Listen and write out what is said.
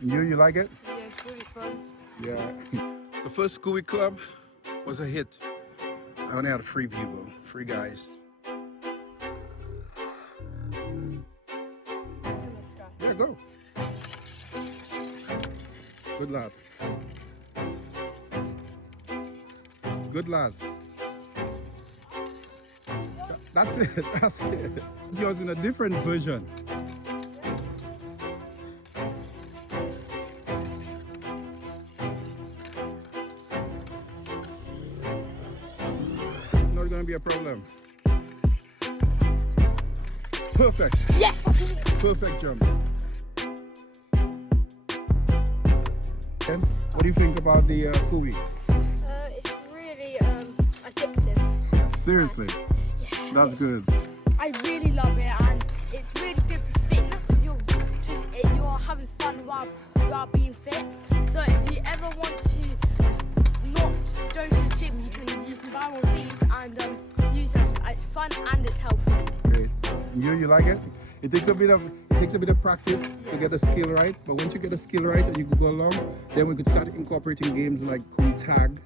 You like it? Yeah, it's really fun. Yeah. The first Kouwi club was a hit. I only had 3 people, 3 guys. Yeah, go. Good lad. Good lad. That's it. That's it. Yours in a different version. Not gonna be a problem. Perfect. Yes! Perfect jump. What do you think about the Kouwi? It's really addictive. Seriously, Yeah, that's good. I really love it, and it's really good for fitness because you're having fun while being fit. So if you ever want to not go to the gym, you can buy one of these and use them. It's fun and it's healthy. Great. You like it? It takes a bit of practice to get the skill right. But once you get the skill right and you can go along, then we could start incorporating games like Kouwi tag,